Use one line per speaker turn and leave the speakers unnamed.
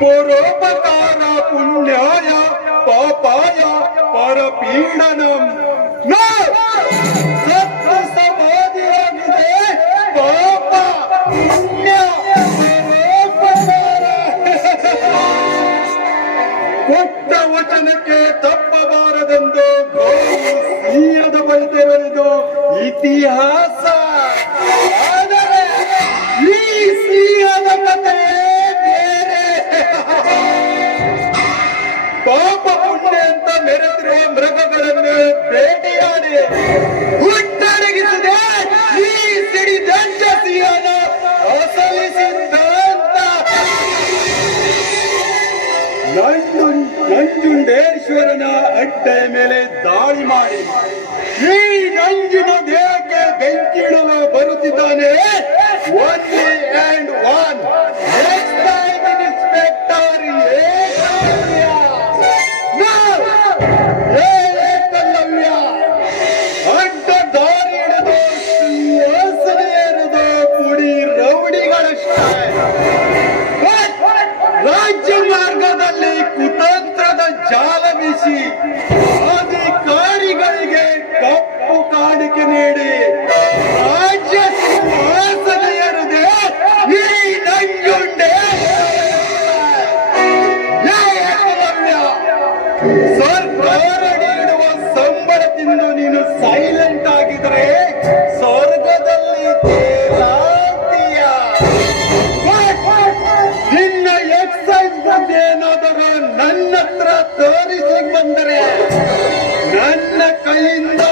ಪರೋಪಕಾರ ಪುಣ್ಯಾಯ ಪಾಪಾಯ ಪರಪೀಡನಂ. ಕೊಟ್ಟ ವಚನಕ್ಕೆ ತಪ್ಪಬಾರದೆಂದು ಗೋವು ಸೀಯದ ಬಳಿತೆರೆದು ಇತಿಹಾಸ ನಂಜು ನಂಜುಂಡೇಶ್ವರನ ಅಡ್ಡೆ ಮೇಲೆ ದಾಳಿ ಮಾಡಿ. ಈ ನಂಜಿನ ದೇಹಕ್ಕೆ ಬೆಂಕಿಡಲು ಬರುತ್ತಿದ್ದಾನೆ тисячі ನನ್ನ ಹತ್ರ ತೋರಿಸಿ ಬಂದರೆ ನನ್ನ ಕೈಯಿಂದ